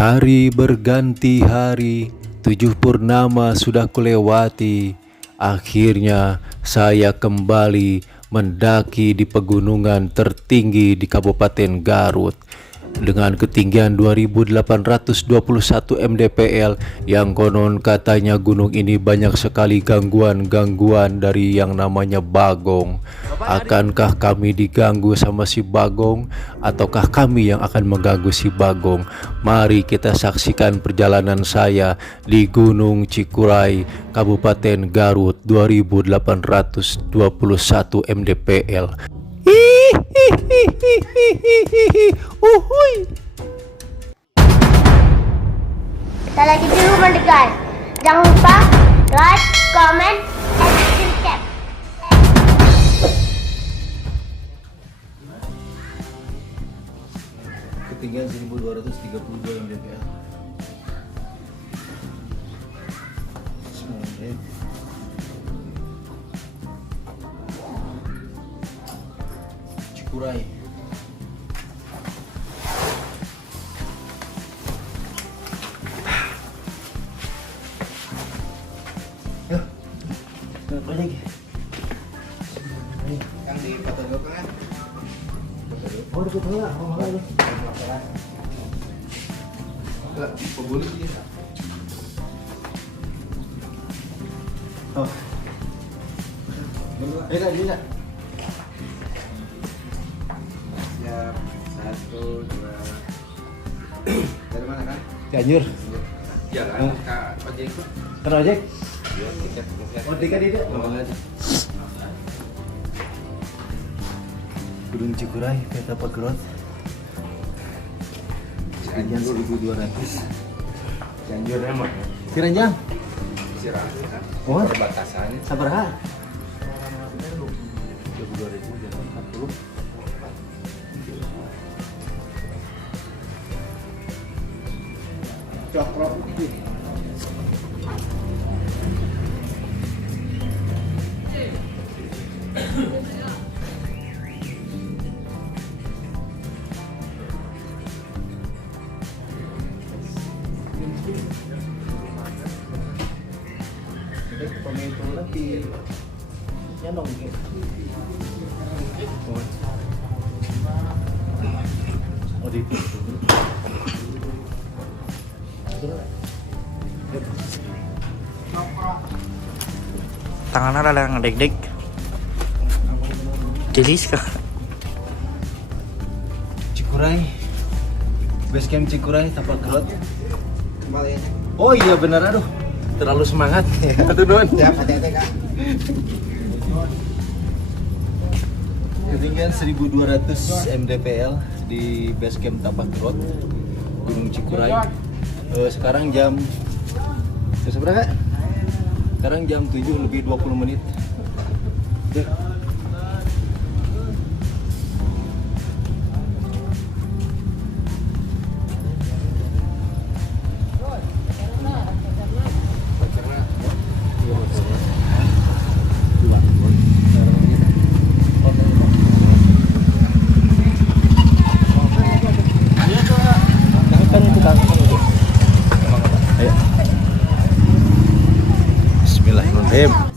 Hari berganti hari, 7 purnama sudah kulewati. Akhirnya saya kembali mendaki di pegunungan tertinggi di Kabupaten Garut dengan ketinggian 2821 mdpl, yang konon katanya gunung ini banyak sekali gangguan-gangguan dari yang namanya Bagong. Akankah kami diganggu sama si Bagong, ataukah kami yang akan mengganggu si Bagong? Mari kita saksikan perjalanan saya di Gunung Cikuray, Kabupaten Garut, 2821 mdpl. Uhuy. Kita lagi di rumah deh guys. Jangan lupa like, comment, and subscribe. Ketinggian 1232 mdpl. Cikuray. Apa lagi? Yang di foto kan? Oh, dekat lah. Oh, mana lu? Enggak, boleh sih. Oh. Bila. Siap. 1, 2. Dari mana kan? Cianjur. Ya kan, Kak ojek itu. Kan ojek? Ya, tiket. Oh, tiket itu? Ngomong aja. Gunung Cikuray, Peta Pagerot. Ketinggian 1200. Cianjur emang. Kiranjang. Istirahat kan? Oh. Perbatasannya. Sabaraha? 22.040. Cokro itu. Pemimpin lagi. Nyandong gitu. Oh, di Tangannya ada yang deg-deg. Jelis kah? Cikuray. Base camp Cikuray, Tapak Gerot. Kembali. Oh iya benar, aduh. Terlalu semangat. Aduh, Don. Siap, hati-hati Kak. Ketinggian 1200 mdpl di base camp Tapak Gerot, Gunung Cikuray. Sekarang jam berapa, Kak? Sekarang jam 7 lebih 20 menit. Bismillahirrahmanirrahim.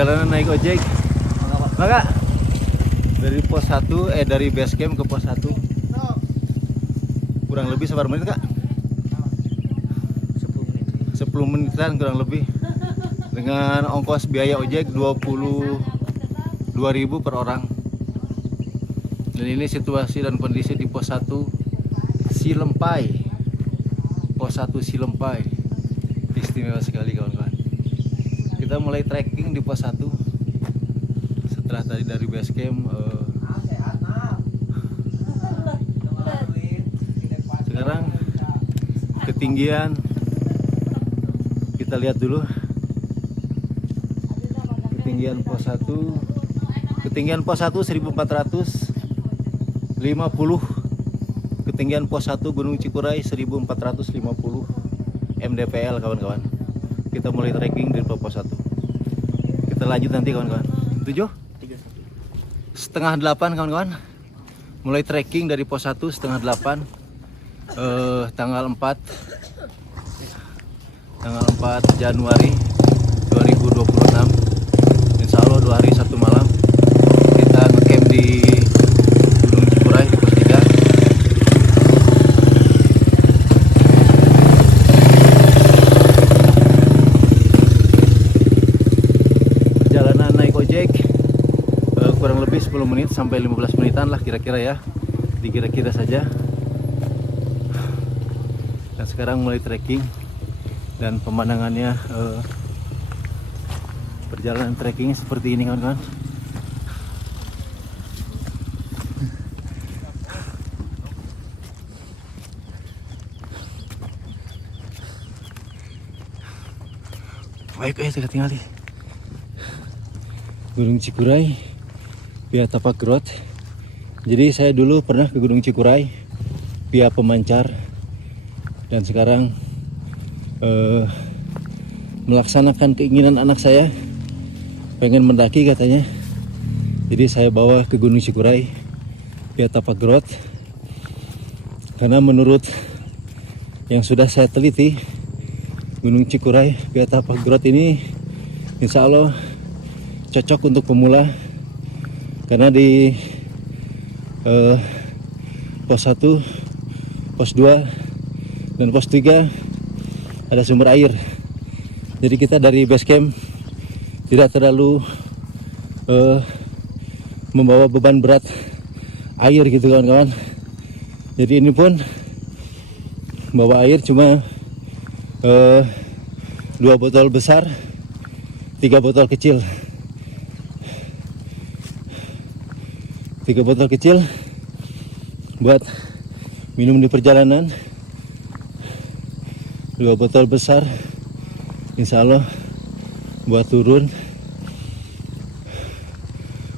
perjalanan naik ojek. Maka dari pos 1 dari base camp ke pos 1 kurang lebih seberapa menit, Kak? 10 menitan kurang lebih. Dengan ongkos biaya ojek 22.000 per orang. Dan ini situasi dan kondisi di pos 1 Cilempai. Pos 1 Cilempai. Istimewa sekali kawan-kawan. Kita mulai trekking di pos 1 setelah tadi dari base camp. Sekarang ketinggian kita lihat dulu. Ketinggian pos 1 1450. Ketinggian pos 1 Gunung Cikuray 1450 mdpl kawan-kawan. Kita mulai trekking di pos 1. Kita lanjut nanti kawan-kawan. 7:30 kawan-kawan. Mulai trekking dari pos 1 7:30 tanggal 4 Januari 2026. Insya Allah 2 hari 1 malam kita ngecamp di Gunung Cikuray di pos 3. Perjalanan naik ojek kurang lebih 10 menit sampai 15 menitan lah kira-kira ya, dikira-kira saja. Dan sekarang mulai trekking dan pemandangannya perjalanan trekking seperti ini kawan-kawan. Baik, kita tinggal di Gunung Cikuray via Tapak Road. Jadi saya dulu pernah ke Gunung Cikuray via Pemancar dan sekarang melaksanakan keinginan anak saya, pengen mendaki katanya. Jadi saya bawa ke Gunung Cikuray via Tapak Road karena menurut yang sudah saya teliti, Gunung Cikuray via Tapak Road ini insya Allah cocok untuk pemula karena di pos 1, pos 2 dan pos 3 ada sumber air. Jadi kita dari base camp tidak terlalu membawa beban berat air gitu kawan-kawan. Jadi ini pun bawa air cuma 2 botol besar, 3 botol kecil. 3 botol kecil buat minum di perjalanan, 2 botol besar insya Allah buat turun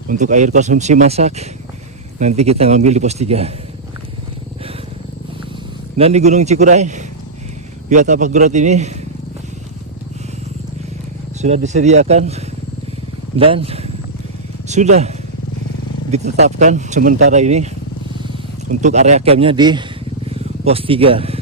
untuk air konsumsi masak. Nanti kita ngambil di pos 3. Dan di Gunung Cikuray via Tapak Road ini sudah disediakan dan sudah ditetapkan sementara ini untuk area campnya di pos 3.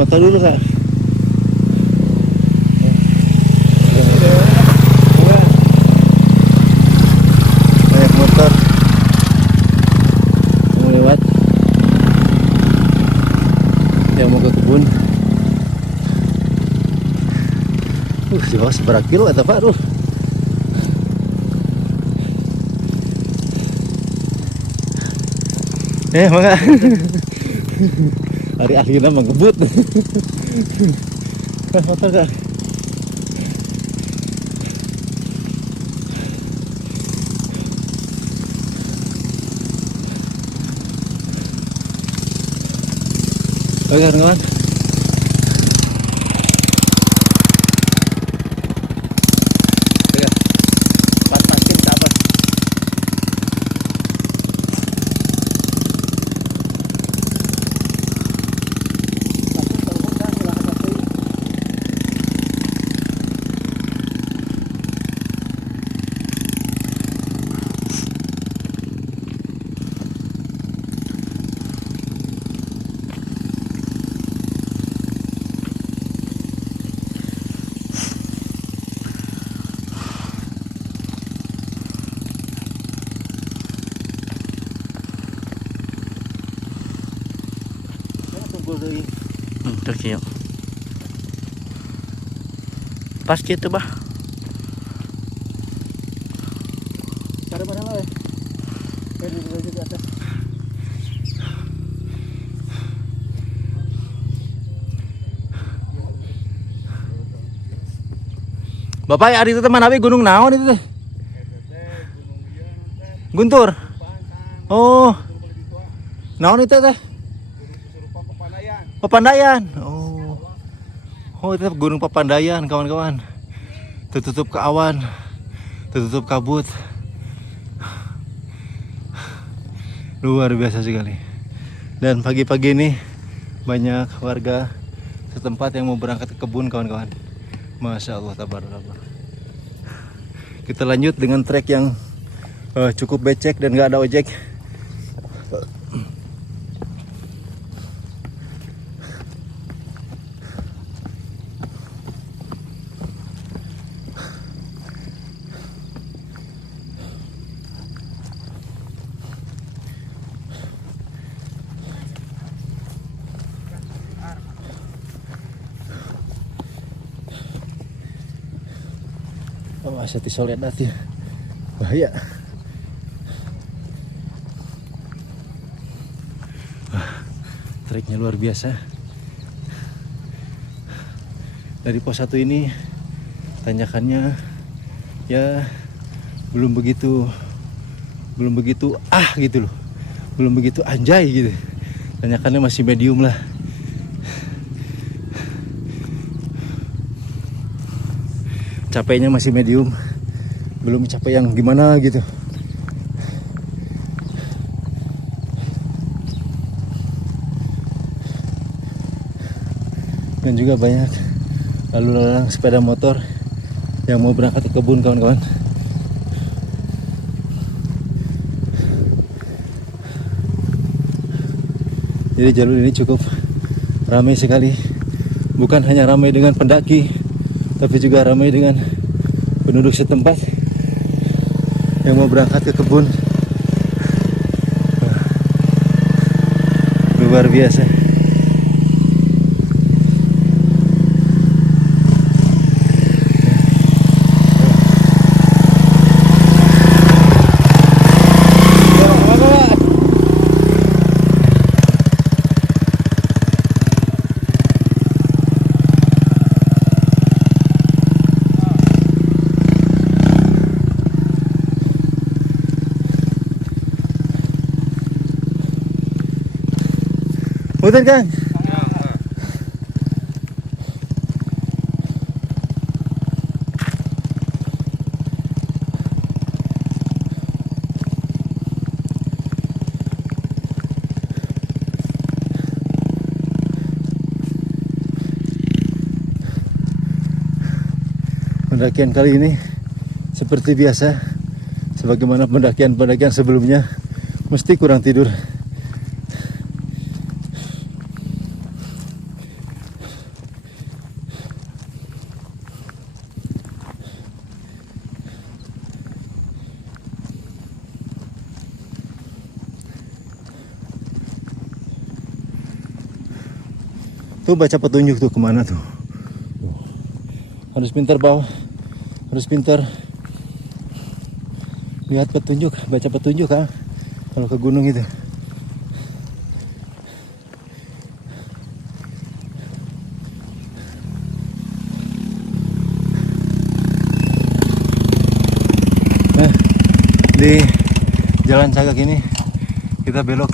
Motor dulu Kak. Banyak motor mau lewat yang mau ke kebun. Di bawah seberapa kilo atau Pak? Maka hari akhirnya mengebut. Motor Kak. Oke kawan-kawan. Pas-pasin sabar. Oke yuk. Pas gitu bah. Cara mana lah? Dari ke atas. Bapak hari itu teman abi gunung naon itu teh? Guntur. Oh. Naon itu teh? Papandayan. Oh. Oh itu Gunung Papandayan kawan-kawan. Tertutup ke awan, tertutup kabut. Luar biasa sekali. Dan pagi-pagi ini banyak warga setempat yang mau berangkat ke kebun kawan-kawan. Masya Allah, tabarakallah. Kita lanjut dengan trek yang cukup becek dan gak ada ojek. Masa tisolet nanti bahaya. Treknya luar biasa. Dari pos 1 ini tanjakannya ya belum begitu gitu loh, belum begitu anjay gitu. Tanjakannya masih medium lah. Capeknya masih medium, belum capek yang gimana gitu. Dan juga banyak lalu lalang sepeda motor yang mau berangkat ke kebun kawan-kawan. Jadi jalur ini cukup ramai sekali, bukan hanya ramai dengan pendaki, tapi juga ramai dengan penduduk setempat yang mau berangkat ke kebun. Luar biasa. Punten Kang. Pendakian kali ini seperti biasa, sebagaimana pendakian-pendakian sebelumnya, mesti kurang tidur. Tuh baca petunjuk tuh kemana tuh. Harus pintar bawah, harus pintar lihat petunjuk, baca petunjuk kan kalau ke gunung itu. Nah, di jalan Cagak ini kita belok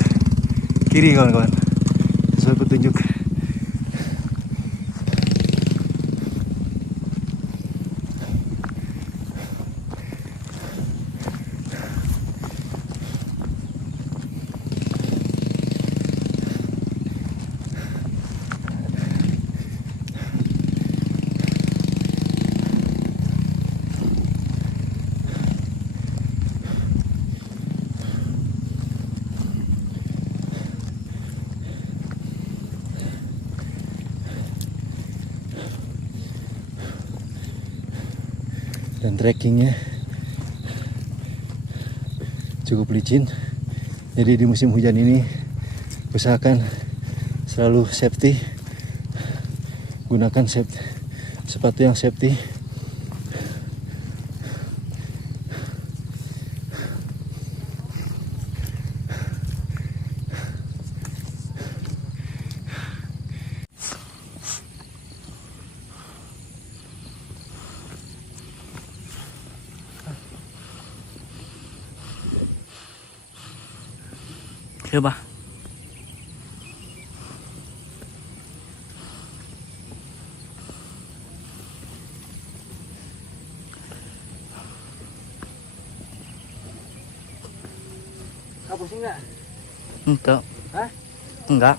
kiri kawan-kawan sesuai petunjuk. Dan trekkingnya cukup licin, jadi di musim hujan ini usahakan selalu safety, gunakan sepatu yang safety. Coba. Kamu sih enggak? Enggak. Hah? Enggak.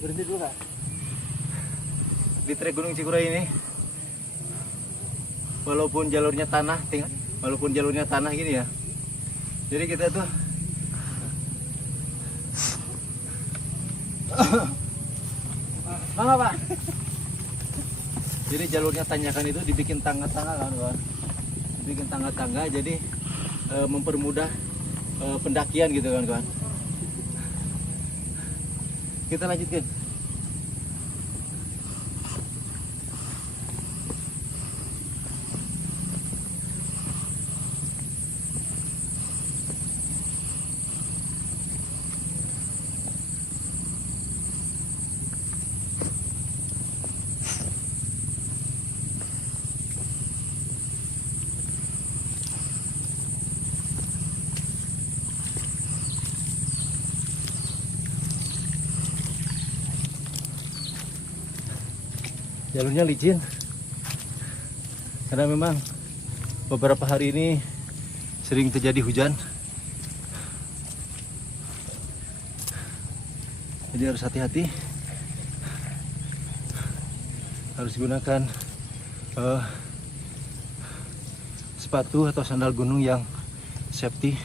Berhenti dulu kak. Di trek Gunung Cikuray ini, walaupun jalurnya tanah, gini ya. Jadi kita tuh Mangga pak. Jadi jalurnya tanjakan itu dibikin tangga-tangga kan kawan. Dibikin tangga-tangga jadi mempermudah pendakian gitu kan kawan. Kita lanjutkan. Jalurnya licin karena memang beberapa hari ini sering terjadi hujan, jadi harus hati-hati, harus gunakan sepatu atau sandal gunung yang safety.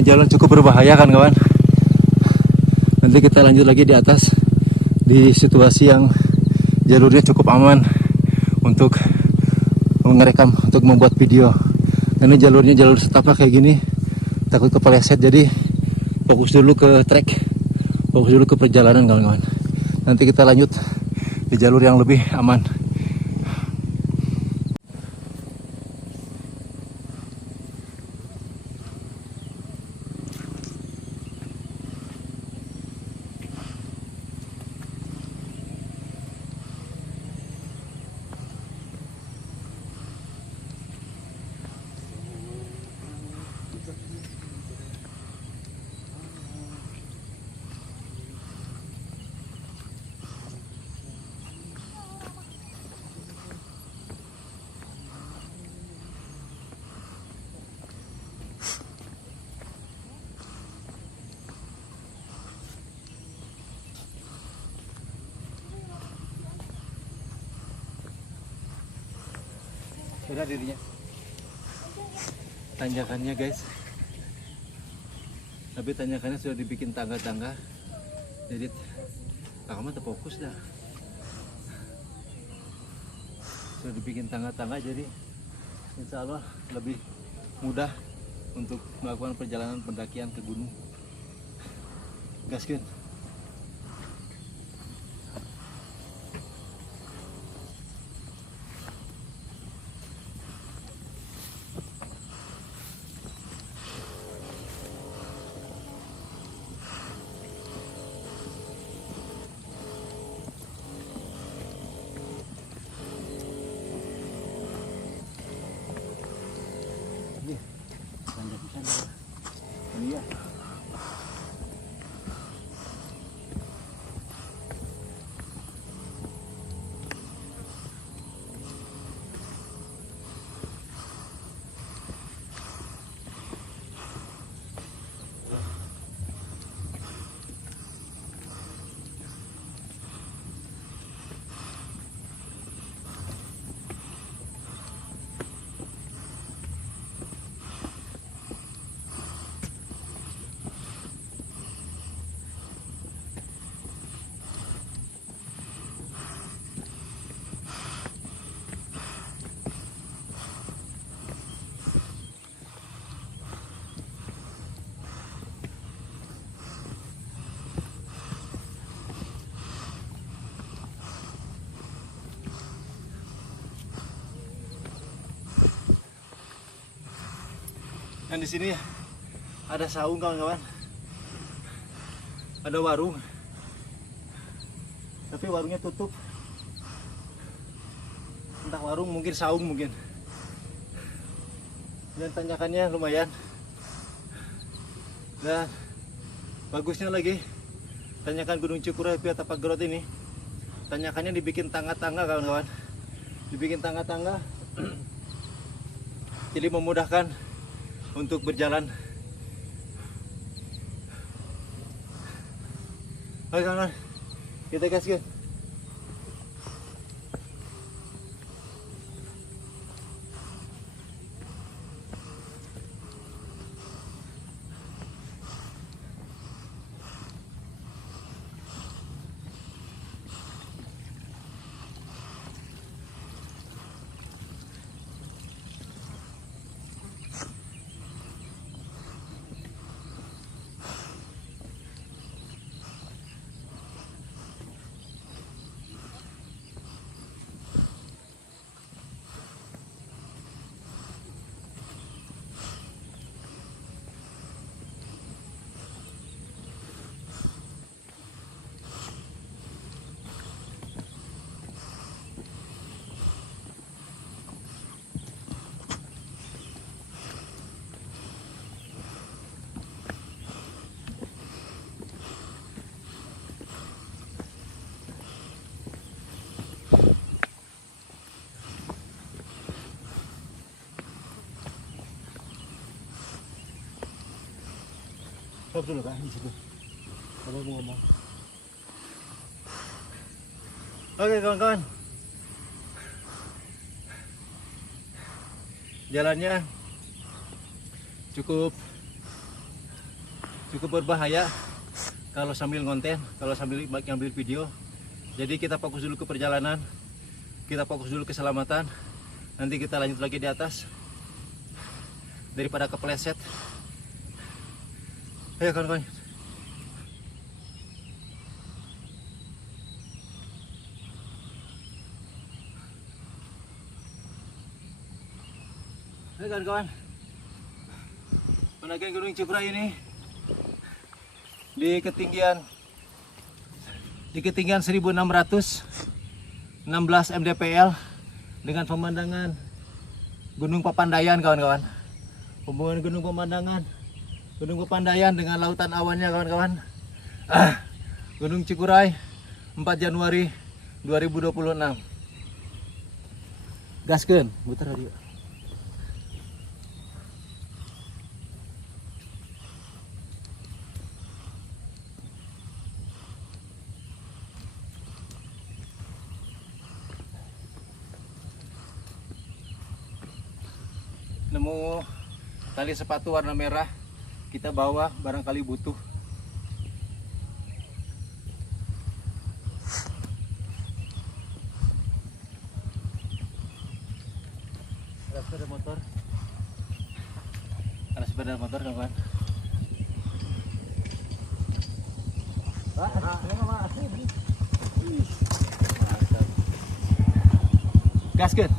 Jalan cukup berbahaya kan kawan. Nanti kita lanjut lagi di atas di situasi yang jalurnya cukup aman untuk merekam, untuk membuat video. Ini jalurnya jalur setapak kayak gini, takut kepeleset, jadi fokus dulu ke trek, fokus dulu ke perjalanan kawan-kawan. Nanti kita lanjut di jalur yang lebih aman. Sudah dirinya tanjakannya guys, tapi tanjakannya sudah dibikin tangga-tangga, jadi kamu terfokus dah. Sudah dibikin tangga-tangga, jadi insya Allah lebih mudah untuk melakukan perjalanan pendakian ke gunung. Gaskeun. Iya. Dan di sini ada saung kawan-kawan, ada warung, tapi warungnya tutup. Entah warung mungkin saung mungkin. Dan tanjakannya lumayan. Dan bagusnya lagi tanjakan Gunung Cikuray via Tapak Gerot ini, tanjakannya dibikin tangga-tangga kawan-kawan, dibikin tangga-tangga, jadi memudahkan untuk berjalan. Oke kawan, kita gaskan. Stop dulu kan di situ. Kalau mau ngomong. Oke kawan-kawan. Jalannya cukup berbahaya kalau sambil ngonten, kalau sambil ngambil video. Jadi kita fokus dulu ke perjalanan, kita fokus dulu keselamatan. Nanti kita lanjut lagi di atas daripada kepleset. Ayo kawan-kawan. Ayo kawan-kawan. Pendakian Gunung Cikuray ini di ketinggian 1616 mdpl dengan pemandangan Gunung Papandayan kawan-kawan. Hubungan Gunung Papandayan dengan lautan awannya kawan-kawan. Gunung Cikuray 4 Januari 2026. Gaskeun, putar radio. Nemu tali sepatu warna merah, kita bawa barangkali butuh. Ada sepeda motor, kawan-kawan. Gaskeun.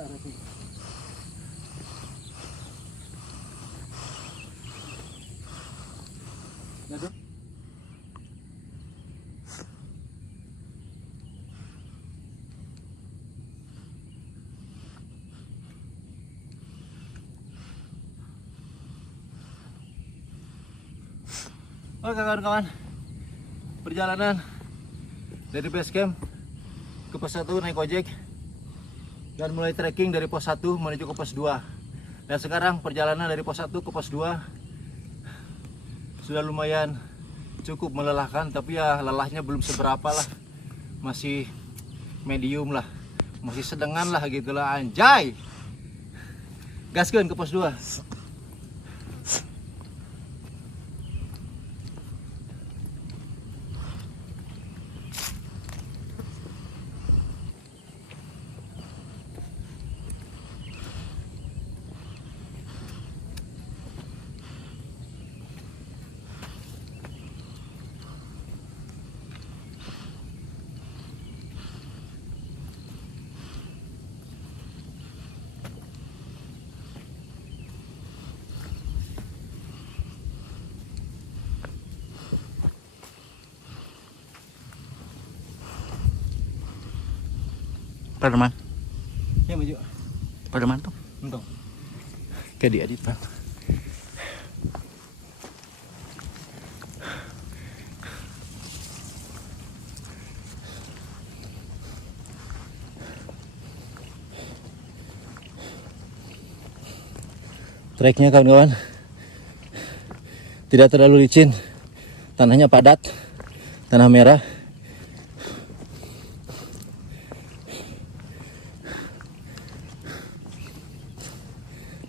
Oke kawan-kawan, perjalanan dari base camp ke pos 1 naik ojek dan mulai trekking dari pos 1 menuju ke pos 2. Dan sekarang perjalanan dari pos 1 ke pos 2 sudah lumayan cukup melelahkan, tapi ya lelahnya belum seberapa lah, masih medium lah, masih sedengan lah gitulah anjay. Gaskeun ke pos 2. Perman. Ya maju. Perman tuh. Untung. Kayak diedit Pak. Treknya kawan-kawan tidak terlalu licin, tanahnya padat, tanah merah.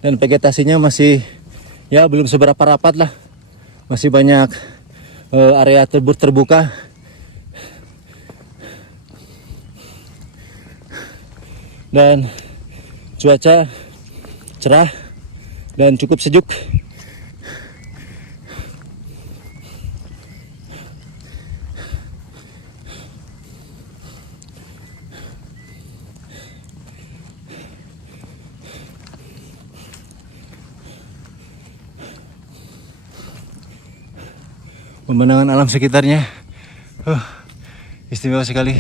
Dan vegetasinya masih ya belum seberapa rapat lah, masih banyak area terbuka. Dan cuaca cerah dan cukup sejuk. Pemandangan alam sekitarnya istimewa sekali.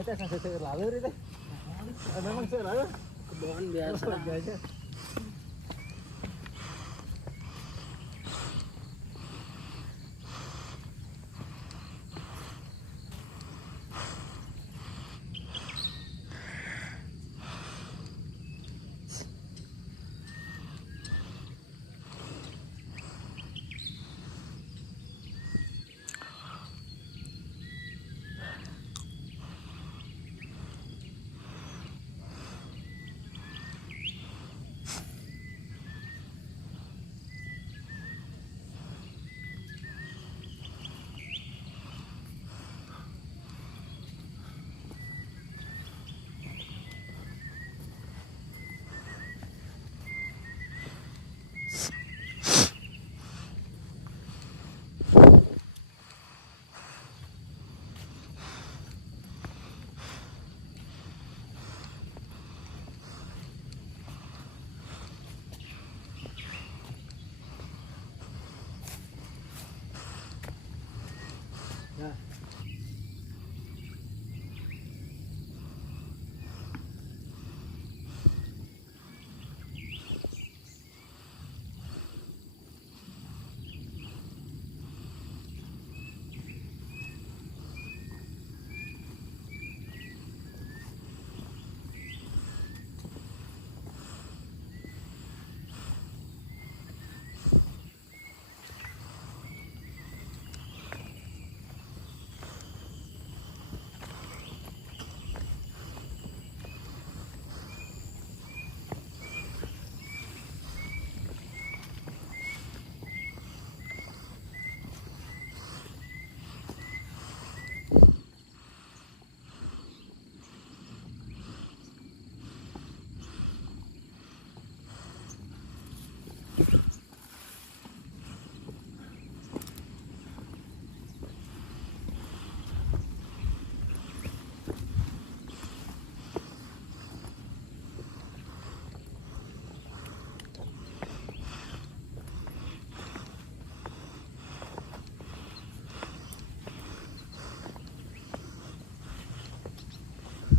Itu sampai selalu itu. Memang selalu. Kebon biasa.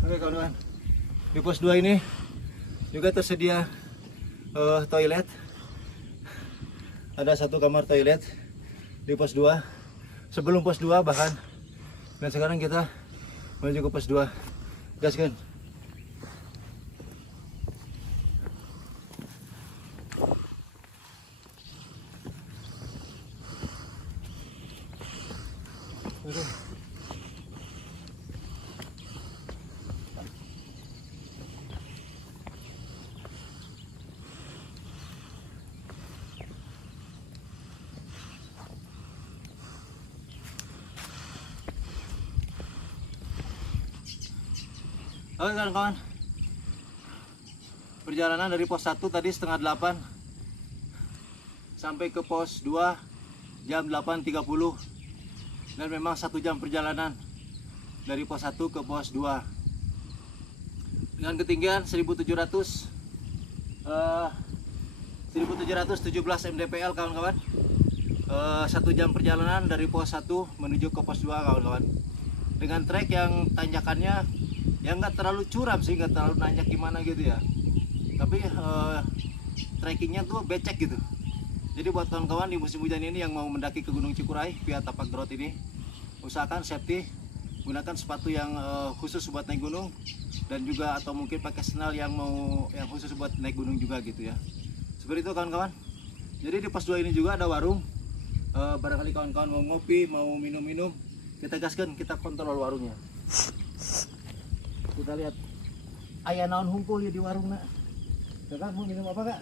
Oke kawan-kawan, di pos 2 ini juga tersedia toilet. Ada satu kamar toilet di pos 2, sebelum pos 2 bahkan. Dan sekarang kita menuju ke pos 2. Gaskan. Oke kawan-kawan, perjalanan dari pos 1 tadi setengah 8 sampai ke pos 2 jam 8.30, dan memang 1 jam perjalanan dari pos 1 ke pos 2 dengan ketinggian 1717 mdpl kawan-kawan. 1 jam perjalanan dari pos 1 menuju ke pos 2 kawan-kawan, dengan trek yang tanjakannya yang nggak terlalu curam sih, nggak terlalu nanjak gimana gitu ya, tapi trekkingnya tuh becek gitu. Jadi buat kawan-kawan di musim hujan ini yang mau mendaki ke Gunung Cikuray via Tapak Road ini, usahakan safety, gunakan sepatu yang khusus buat naik gunung, dan juga atau mungkin pakai sandal yang khusus buat naik gunung juga gitu ya. Seperti itu kawan-kawan. Jadi di pos 2 ini juga ada warung. Barangkali kawan-kawan mau ngopi, mau minum-minum, kita gaskan, kita kontrol warungnya. Kita lihat ayah naon humpul ya di warung nak. Kakak mau minum apa kak?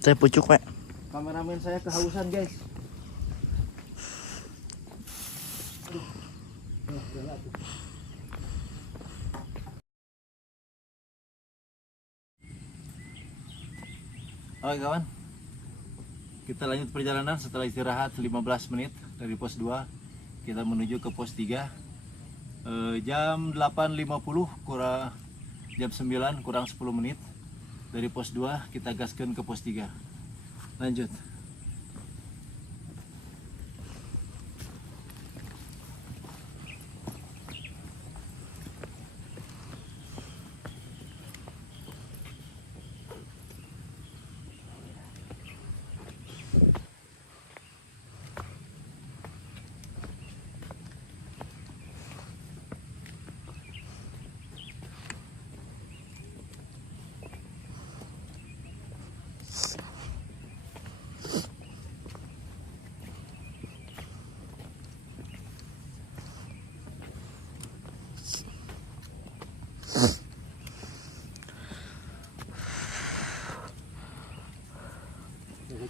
Saya pucuk, Pak. Kameramen saya kehausan guys. Aduh. Oke kawan, kita lanjut perjalanan setelah istirahat 15 menit dari pos 2. Kita menuju ke pos 3. Jam 8.50 kurang jam 9 kurang 10 menit dari pos 2 kita gaskan ke pos 3. Lanjut.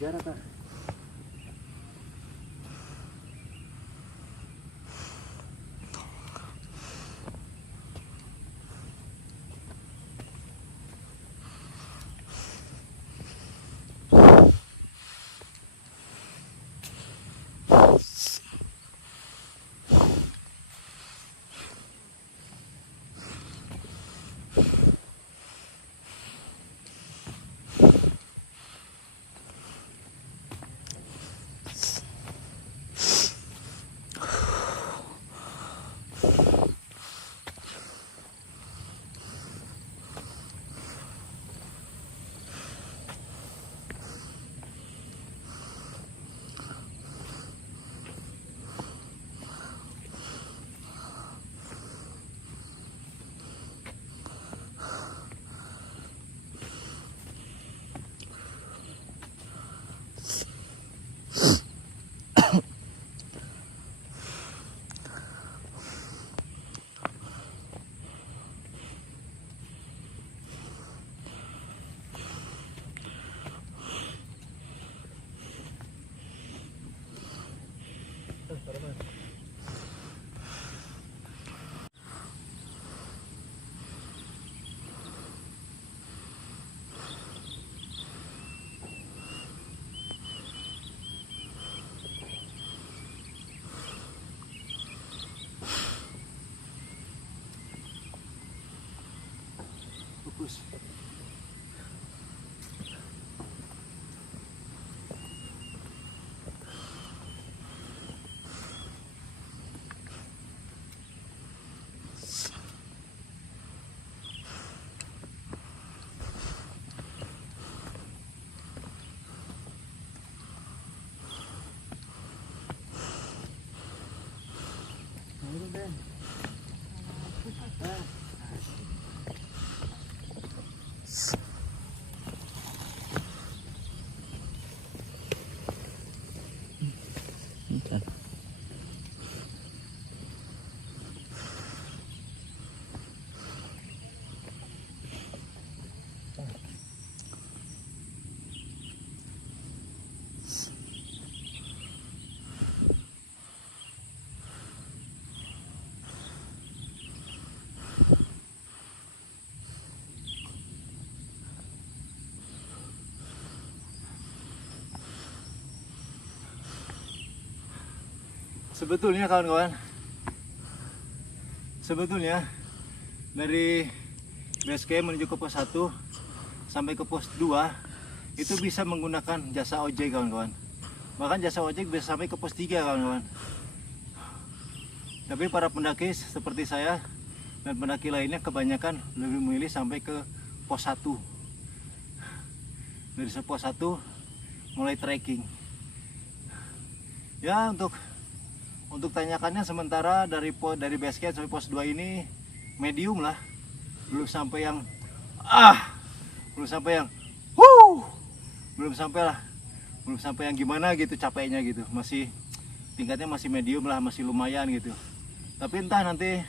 jarak kak. Fokus. Sebetulnya kawan-kawan, dari base camp menuju ke pos 1 sampai ke pos 2 itu bisa menggunakan jasa ojek kawan-kawan. Bahkan jasa ojek bisa sampai ke pos 3 kawan-kawan. Tapi para pendaki seperti saya dan pendaki lainnya kebanyakan lebih memilih sampai ke pos 1. Dari pos 1 mulai trekking. Ya, untuk tanyakannya sementara dari base camp sampai pos 2 ini medium lah. Belum sampai yang belum sampai yang gimana gitu capeknya gitu. Masih tingkatnya masih medium lah, masih lumayan gitu. Tapi entah nanti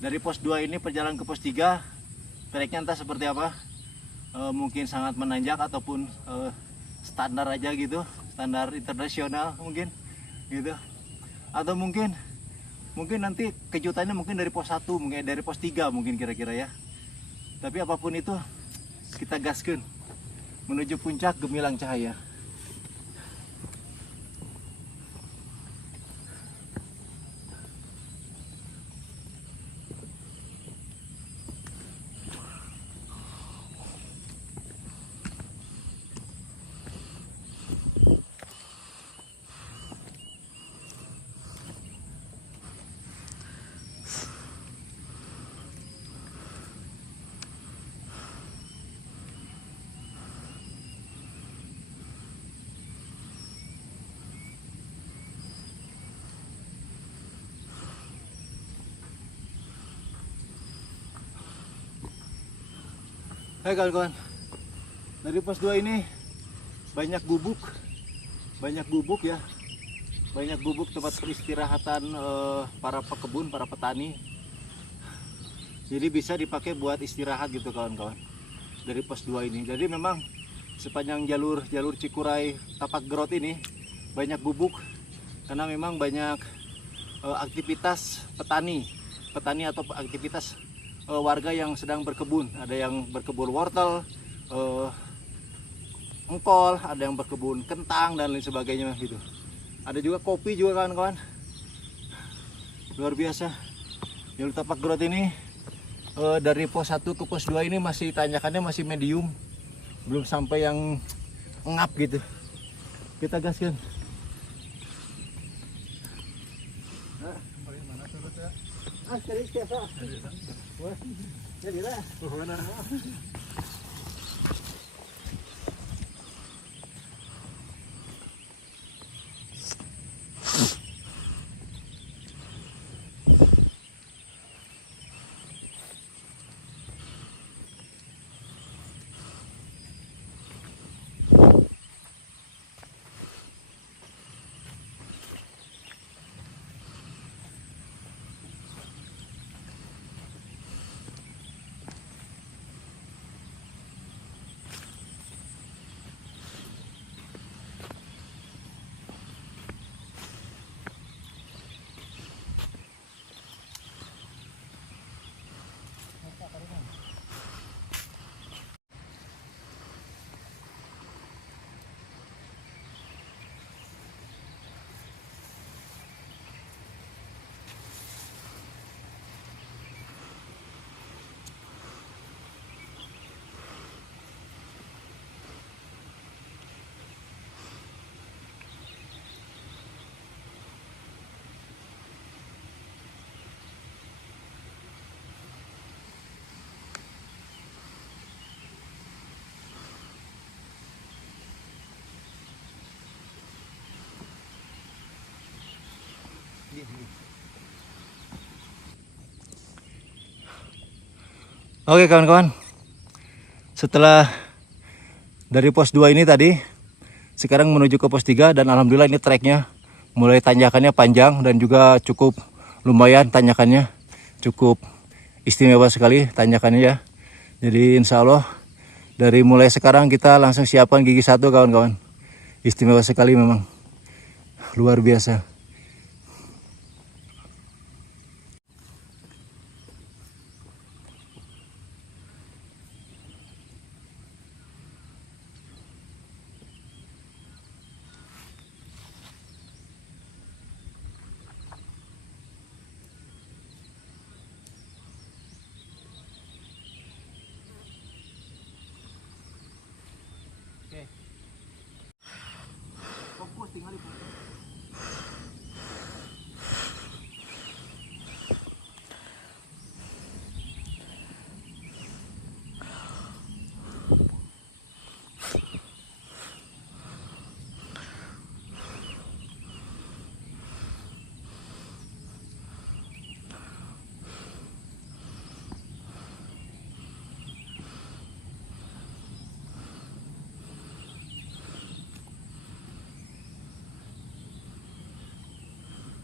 dari pos 2 ini perjalanan ke pos 3 treknya entah seperti apa. Mungkin sangat menanjak ataupun standar aja gitu, standar internasional mungkin gitu. Atau mungkin nanti kejutannya mungkin dari pos 1, mungkin dari pos 3 mungkin kira-kira ya. Tapi apapun itu kita gaskan menuju puncak Gemilang Cahaya. Hai kawan-kawan, dari pos 2 ini banyak gubuk ya, banyak gubuk tempat peristirahatan para pekebun, para petani. Jadi bisa dipakai buat istirahat gitu kawan-kawan dari pos 2 ini. Jadi memang sepanjang jalur Cikuray Tapak Grot ini banyak gubuk karena memang banyak aktivitas petani atau aktivitas warga yang sedang berkebun. Ada yang berkebun wortel, engkol, ada yang berkebun kentang dan lain sebagainya gitu. Ada juga kopi juga kawan-kawan. Luar biasa. Jalur Tapak Grot ini dari pos 1 ke pos 2 ini masih tanjakannya masih medium, belum sampai yang ngap gitu. Kita gaskan. Oke kawan-kawan, setelah dari pos 2 ini tadi, sekarang menuju ke pos 3 dan alhamdulillah ini treknya mulai tanjakannya panjang dan juga cukup lumayan tanjakannya, cukup istimewa sekali tanjakannya ya. Jadi insya Allah dari mulai sekarang kita langsung siapkan gigi 1 kawan-kawan. Istimewa sekali memang, luar biasa. Fokus tinggal itu.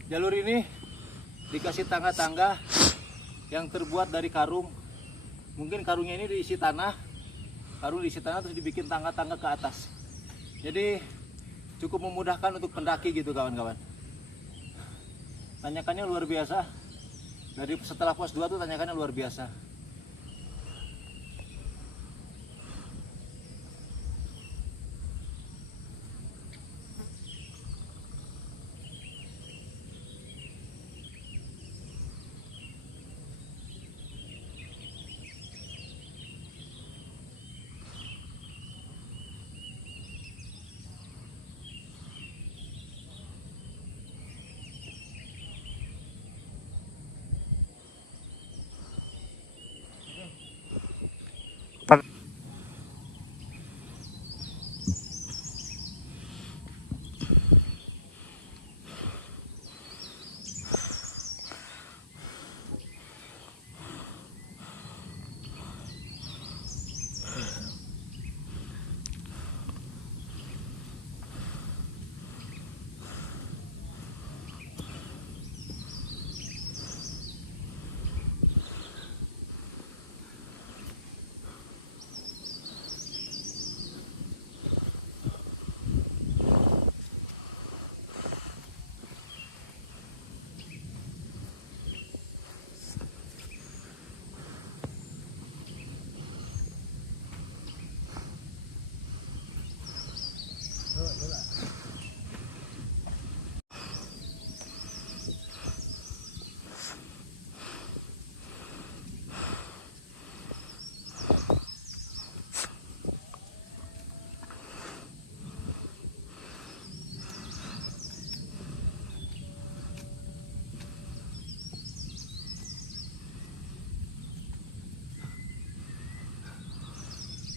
Jalur ini dikasih tangga-tangga yang terbuat dari karung. Mungkin karungnya ini diisi tanah, terus dibikin tangga-tangga ke atas. Jadi cukup memudahkan untuk pendaki gitu kawan-kawan. Tanjakannya luar biasa. Dari setelah pos 2 tuh tanjakannya luar biasa.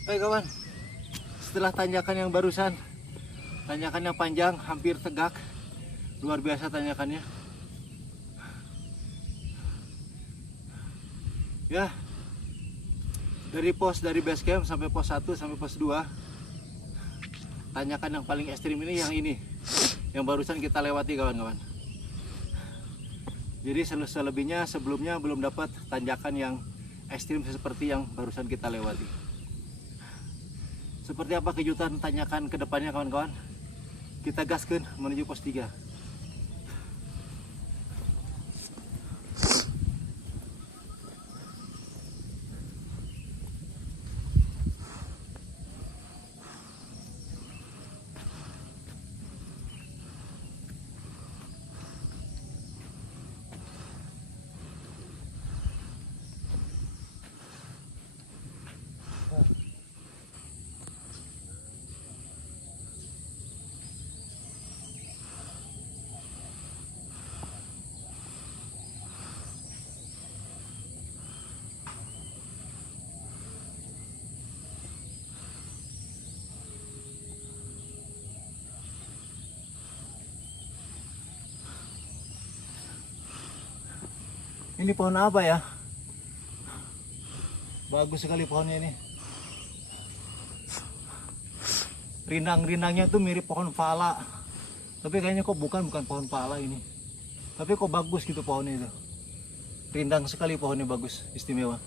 Oke kawan, setelah tanjakan yang barusan, tanjakan yang panjang, hampir tegak, luar biasa tanjakannya. Ya, dari base camp sampai pos 1 sampai pos 2, tanjakan yang paling ekstrim ini, yang barusan kita lewati kawan-kawan. Jadi selebihnya sebelumnya belum dapat tanjakan yang ekstrim seperti yang barusan kita lewati. Seperti apa kejutan tanjakan ke depannya kawan-kawan? Kita gaskan menuju pos 3. Ini pohon apa ya? Bagus sekali pohonnya ini. Rindang-rindangnya tuh mirip pohon pala. Tapi kayaknya kok bukan pohon pala ini. Tapi kok bagus gitu pohonnya itu. Rindang sekali pohonnya, bagus, istimewa.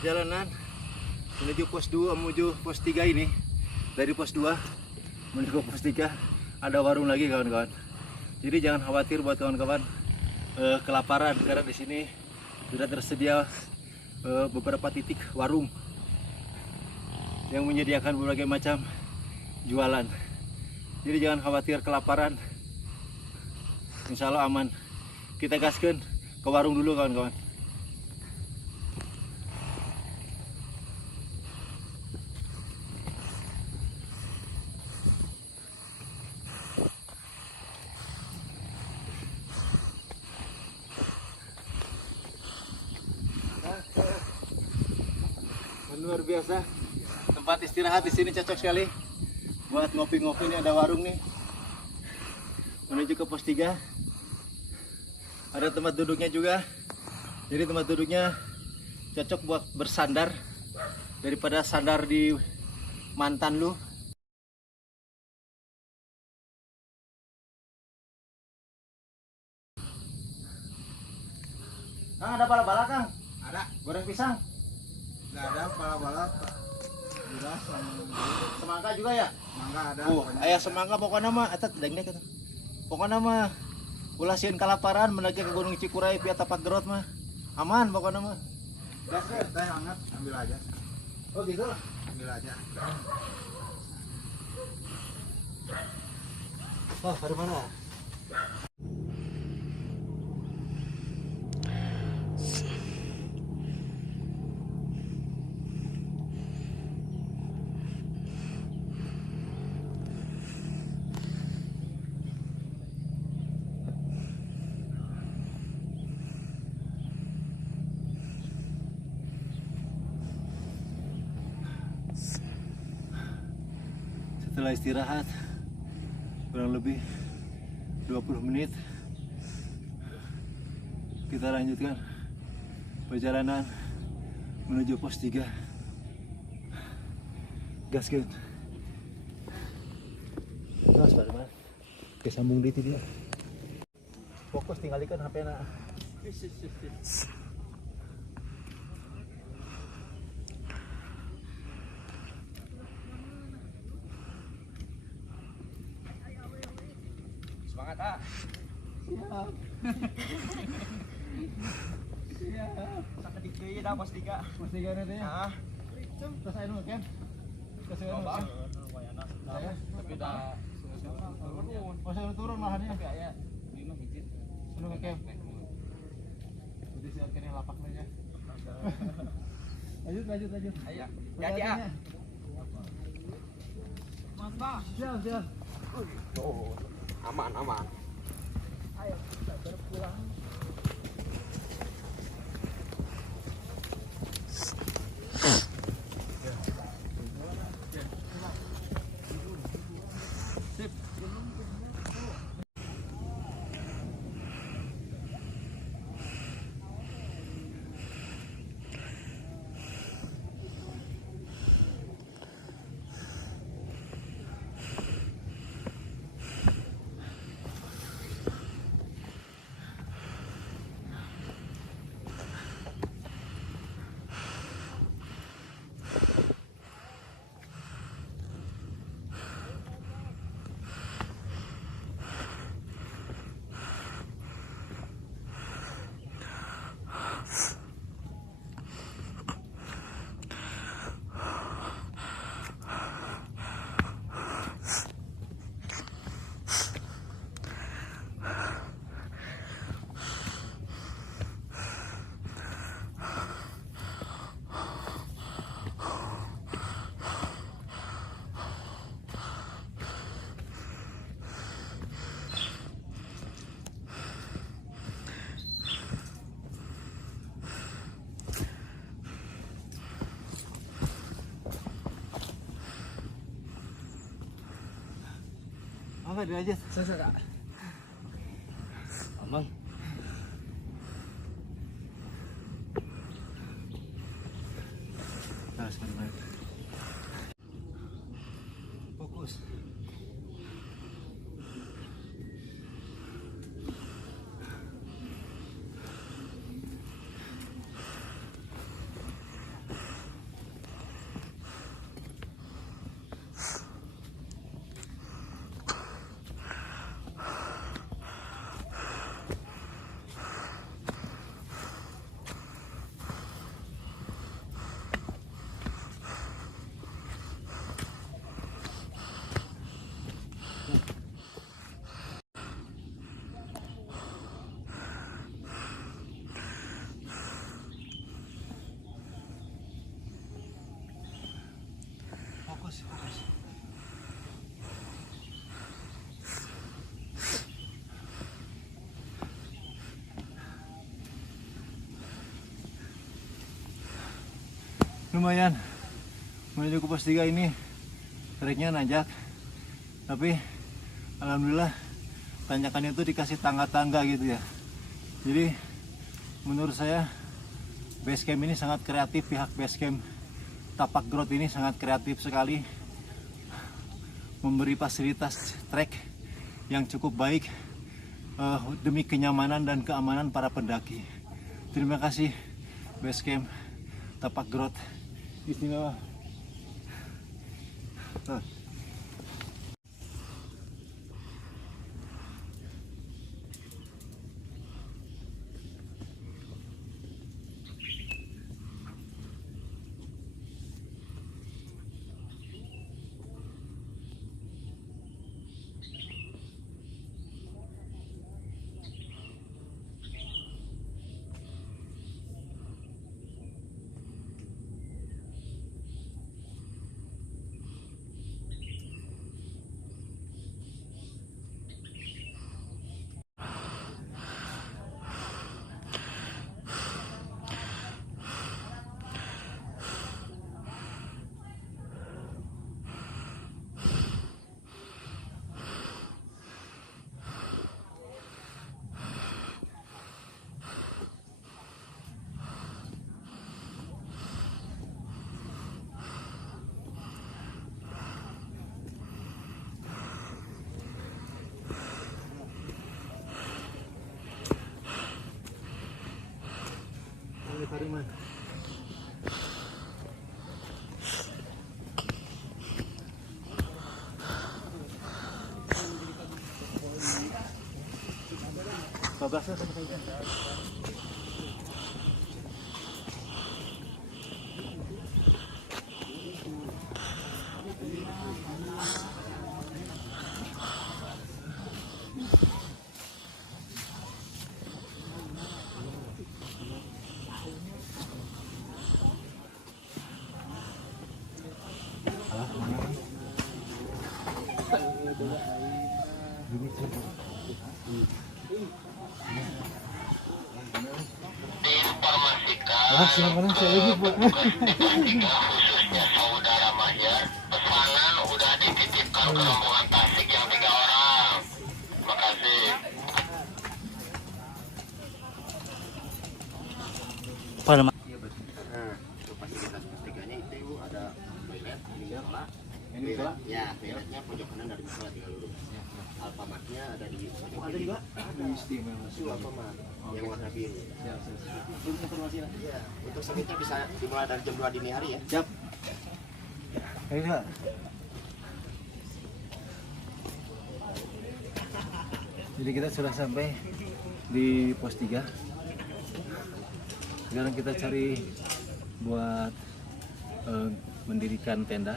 perjalanan menuju pos 2 menuju pos 3 ini. Dari pos 2 menuju ke pos 3 ada warung lagi kawan-kawan. Jadi jangan khawatir buat kawan-kawan kelaparan, karena di sini sudah tersedia beberapa titik warung yang menyediakan berbagai macam jualan. Jadi jangan khawatir kelaparan, insya Allah aman. Kita gaskan ke warung dulu kawan-kawan. Luar biasa, tempat istirahat di sini cocok sekali buat ngopi-ngopi. Ini ada warung nih, menuju ke pos 3. Ada tempat duduknya juga, jadi tempat duduknya cocok buat bersandar daripada sandar di mantan lu. Kang, ada bala-bala Kang? Ada. Goreng pisang? Nggak ada bala-bala. Jelas Semangka juga ya? mangga ada. Ayah semangka pokoknya mah eta dengdek eta. Pokoknya mah ulah sieun kalaparan mendaki ke Gunung Cikuray via Tapak Gerot mah aman pokoknya mah. Gas teh hangat, ambil aja. Oh gitu. Ambil aja. Oh, dari mana? Setelah istirahat kurang lebih 20 menit, kita lanjutkan perjalanan menuju pos 3. Gaskeun. Gas pada mana? Kesambung di dia. Fokus tinggalkan HP-na. Semangat ah. Siap. Siap. Sampai di kieu dah pos 3. Pos 3 nanti ya. Ah. Terus ayo nu kan? Terus ayo nu. Tapi dah turun. Oh, saya turun malahan ya. Tapi aya di mah hiji. Sudah ke camp. Jadi siap kene lapak aja. Lanjut. Aya. Jadi ah. Mantap. Siap. Oh, aman. Ayo, kita berpulang. Apa dia aja? Sasa Aman. Nah, sekarang fokus. lumayan menuju ke pos 3 ini treknya nanjak, tapi alhamdulillah tanjakannya itu dikasih tangga-tangga gitu ya. Jadi menurut saya base camp ini sangat kreatif, pihak base camp Tapak Grot ini sangat kreatif sekali, memberi fasilitas trek yang cukup baik demi kenyamanan dan keamanan para pendaki. Terima kasih base camp Tapak Grot, istimewa. Babasnya sama saja. Silakan saya lagi Pak. Khususnya saudara Mahyar, pesanan udah dititipkan ke rombongan Tasik yang 3 orang. Makasih. Parlemen. Nah, itu fasilitas postiganya itu ada toilet di musola. Ini musola? Ya, toiletnya pojok kanan dari musola tinggal lurus. Alfamartnya ada di pojok Ada kiri. juga? Ada istimewa. Itu Alfamart yang warna biru. Ya, untuk informasi lah. Iya, untuk semitnya bisa dimulai dari jam 2 dini hari ya. Siap. Ayo Kak. Jadi kita sudah sampai di pos 3. Sekarang kita cari buat mendirikan tenda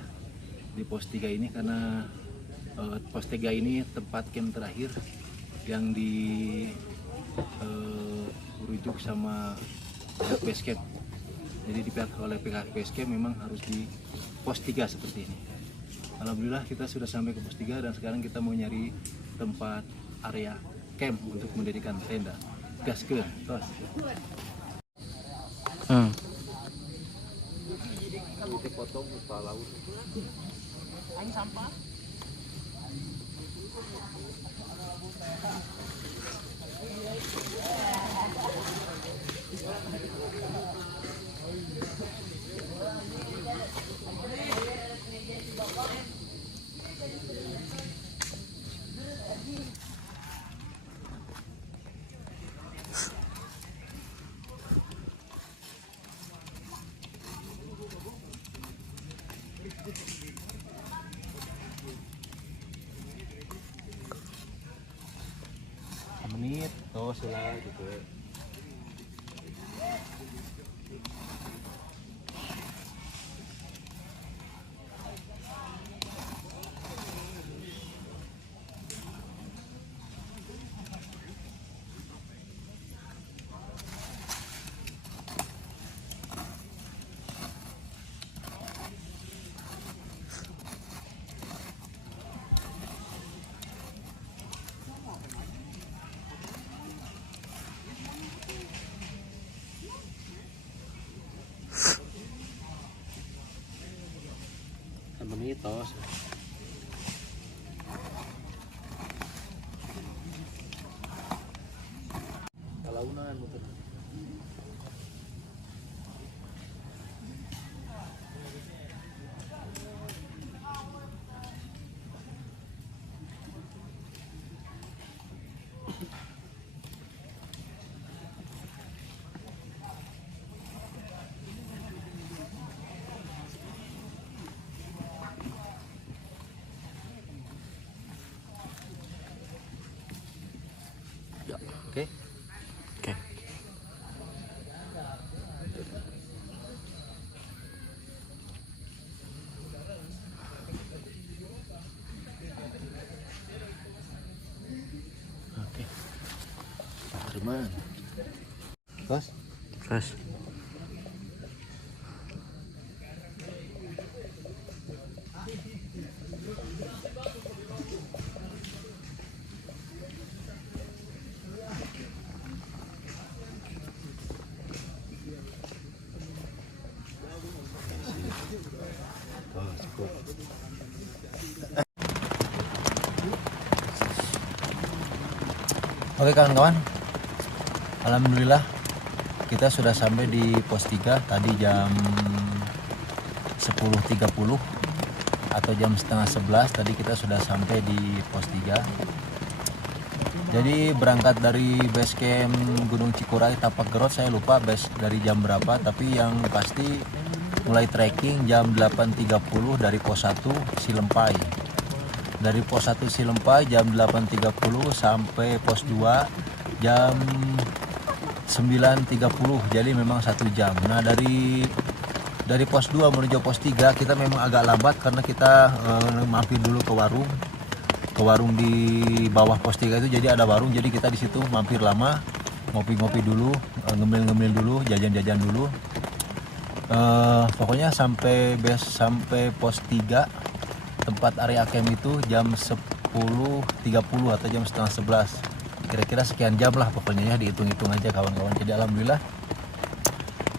di pos 3 ini, karena pos 3 ini tempat camp terakhir yang dirujuk sama pihak base camp. Jadi dipihak oleh pihak base camp memang harus di pos 3 seperti ini. Alhamdulillah kita sudah sampai ke pos 3 dan sekarang kita mau nyari tempat area camp untuk mendirikan tenda. Gaskeun, tos. Menit, tos lah gitu. tos. Kalaunan muter. Oke. Oke. Oke. Terima. Tos. Terus. Oh, cukup. Oke kawan-kawan, alhamdulillah kita sudah sampai di pos 3 tadi jam 10.30 atau jam setengah 11 tadi kita sudah sampai di pos 3. Jadi berangkat dari base camp Gunung Cikuray Tapak Gerot, saya lupa base dari jam berapa, tapi yang pasti mulai trekking jam 8.30 dari pos 1 Cilempai. Dari pos 1 Cilempai jam 8.30 sampai pos 2 jam 9.30, jadi memang 1 jam. Nah dari pos 2 menuju pos 3 kita memang agak lambat karena kita mampir dulu ke warung di bawah pos 3 itu, jadi ada warung, jadi kita di situ mampir lama, ngopi-ngopi dulu, ngemil-ngemil dulu, jajan-jajan dulu. Pokoknya sampai pos 3 tempat area camp itu jam 10.30 atau jam setengah 11, kira-kira sekian jam lah pokoknya ya, dihitung-hitung aja kawan-kawan. Jadi alhamdulillah,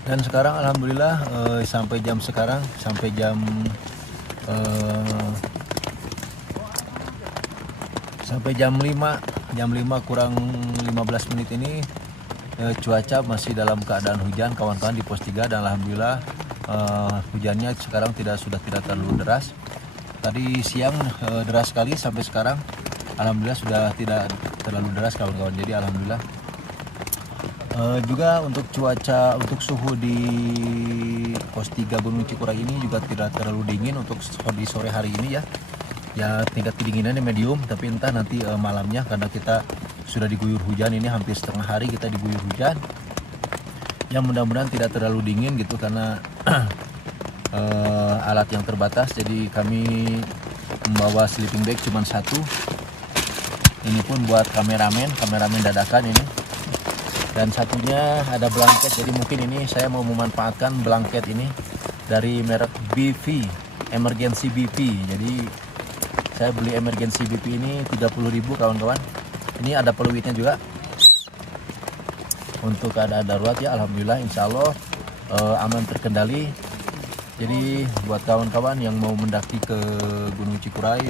dan sekarang alhamdulillah sampai jam 5 kurang 15 menit ini cuaca masih dalam keadaan hujan kawan-kawan di pos 3, dan alhamdulillah hujannya sekarang sudah tidak terlalu deras. Tadi siang deras sekali, sampai sekarang alhamdulillah sudah tidak terlalu deras kawan-kawan. Jadi alhamdulillah. Juga untuk cuaca, untuk suhu di pos 3 Gunung Cikuray ini juga tidak terlalu dingin untuk di sore hari ini ya. Ya tingkat kedinginannya medium, tapi entah nanti malamnya, karena kita sudah diguyur hujan, ini hampir setengah hari kita diguyur hujan. Ya mudah-mudahan tidak terlalu dingin gitu, karena alat yang terbatas, jadi kami membawa sleeping bag cuma 1. Ini pun buat kameramen dadakan ini. Dan satunya ada blanket, jadi mungkin ini saya mau memanfaatkan blanket ini dari merek BP, Emergency BP. Jadi saya beli Emergency BP ini 30.000 kawan-kawan. Ini ada peluitnya juga untuk keadaan darurat ya. Alhamdulillah, insya Allah aman terkendali. Jadi buat kawan-kawan yang mau mendaki ke Gunung Cikuray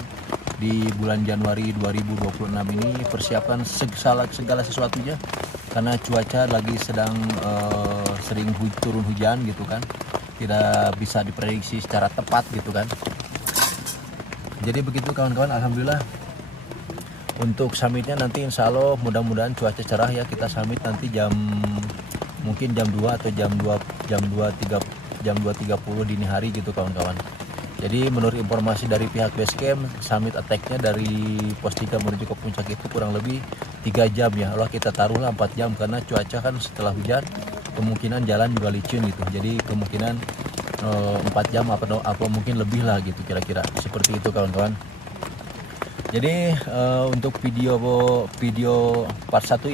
di bulan Januari 2026 ini, persiapkan segala sesuatunya, karena cuaca lagi sedang sering turun hujan gitu kan, tidak bisa diprediksi secara tepat gitu kan. Jadi begitu kawan-kawan, alhamdulillah. Untuk summitnya nanti insya Allah mudah-mudahan cuaca cerah ya, kita summit nanti mungkin jam 2 atau jam 2.30 dini hari gitu kawan-kawan. Jadi menurut informasi dari pihak base camp, summit attack-nya dari pos 3 menuju ke puncak itu kurang lebih 3 jam ya. Allah kita taruhlah 4 jam, karena cuaca kan setelah hujan kemungkinan jalan juga licin gitu. Jadi kemungkinan 4 jam apa mungkin lebih lah gitu, kira-kira seperti itu kawan-kawan. Jadi untuk video part 1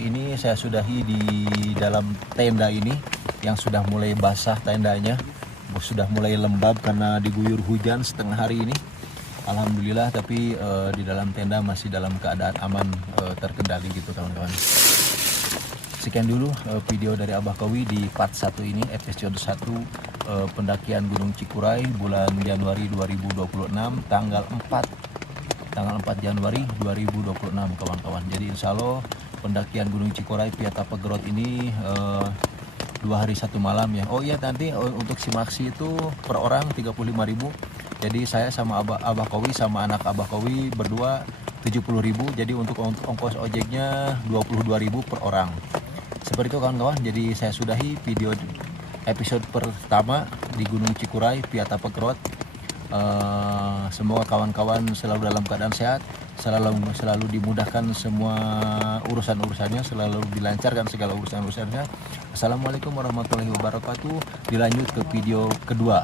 ini, saya sudahi di dalam tenda ini yang sudah mulai basah tendanya, sudah mulai lembab karena diguyur hujan setengah hari ini. Alhamdulillah, tapi di dalam tenda masih dalam keadaan aman, terkendali gitu kawan-kawan. Sekian dulu video dari Abah Kowi di part 1 ini, episode 1 pendakian Gunung Cikuray bulan Januari 2026 tanggal 4 Januari 2026 kawan-kawan. Jadi insya Allah pendakian Gunung Cikuray via Tapagerot ini 2 hari 1 malam ya. Oh iya, nanti untuk simaksi itu per orang 35.000. Jadi saya sama Abah Kowi sama anak Abah Kowi berdua 70.000. Jadi untuk ongkos ojeknya 22.000 per orang. Seperti itu kawan-kawan. Jadi saya sudahi video episode pertama di Gunung Cikuray via Tapagerot. Semoga kawan-kawan selalu dalam keadaan sehat, selalu dimudahkan semua urusan-urusannya, selalu dilancarkan segala urusan-urusannya. Assalamualaikum warahmatullahi wabarakatuh. Dilanjut ke video kedua.